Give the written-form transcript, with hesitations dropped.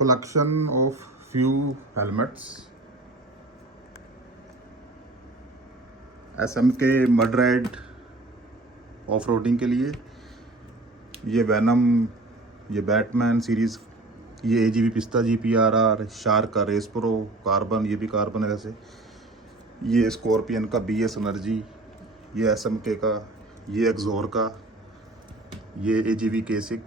collection of few helmets. SMK mud ride off roading के लिए, ये वैनम, ये बैटमैन सीरीज़, ये AGV पिस्ता GPRR, शार्क का रेस प्रो कार्बन, ये भी कार्बन है वैसे, ये स्कॉर्पियन का BS एनर्जी, ये SMK का, ये एक्सोर का, ये AGV K6,